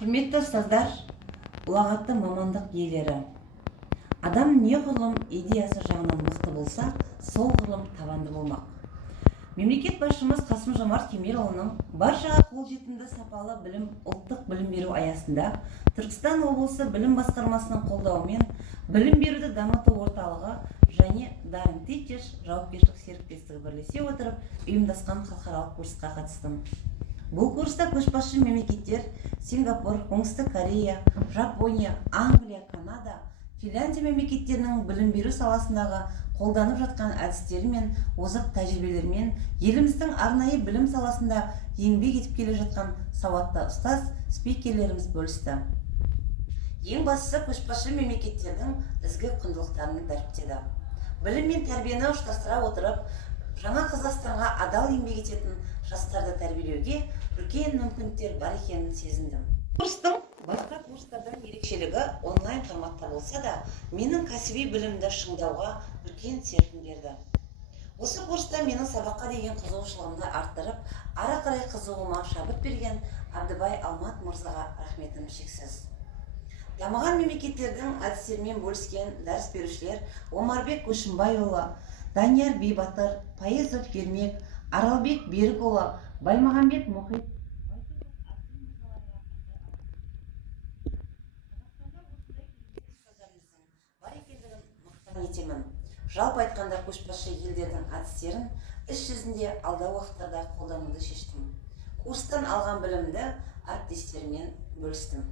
Құрметті ұстаздар, ұлағатты мамандық иелері. Адам неғұрлым идеясы жағынан мықты болса, сол ғұрлым табанды болмақ. Мемлекет басшымыз Қасым-Жомарт Кемелұлының баршаға қолжетімді сапалы білім, ұлттық білім беру аясында Түркістан облысы білім басқармасының қолдауымен білім беруді дамыту орталығы және Дарын Teachers жауапкершілік серіктестігі бірлесе отырып ұйымдасқан халықаралық курсқа қатыстым. Бұл курста көшбасшы мемлекеттер Сингапур, Оңтүстік Корея, Жапония, Англия, Канада, Финляндия мемлекеттерінің білім беру саласындағы қолданып жатқан әдістері мен озық тәжірибелермен еліміздің арнайы білім саласында еңбек етіп келе жатқан сауатты ұстаз спикерлеріміз бөлісті. Ең бастысы көшбасшы мемлекеттердің ізгі құндылықтарын дәріптеді. Білім мен тәрбиені ұштастыра отырып, жаңа Қазақстанға адал еңбек ететін жастарды тәрбиелеуге үлкен мүмкіндіктер бар екенін сезіндім. Курстың басқа курстардан ерекшелігі онлайн форматта болса да, менің кәсіби білімді шыңдауға үлкен серпін берді. Осы курста менің сабаққа деген қызығушылығымды арттырып, ары қарай қызығуыма шабыт берген Абдыбай Алмат мырзаға рахметім шексіз. Дамыған мемлекеттердің әдістерімен бөліскен дәріс берушілер Омарбек Көшімбайұлы, Данияр Бейбатыр, Пайызов Ермек, Аралбек Берікұлы, Баймағамбет Мұхит, бар екендігін мақтан етемін. Жалпы айтқанда көшбасшы елдердің әдістерін іс жүзінде алдағы уақыттарда қолдануды шештім. Курстан алған білімді әріптестеріммен бөлістім.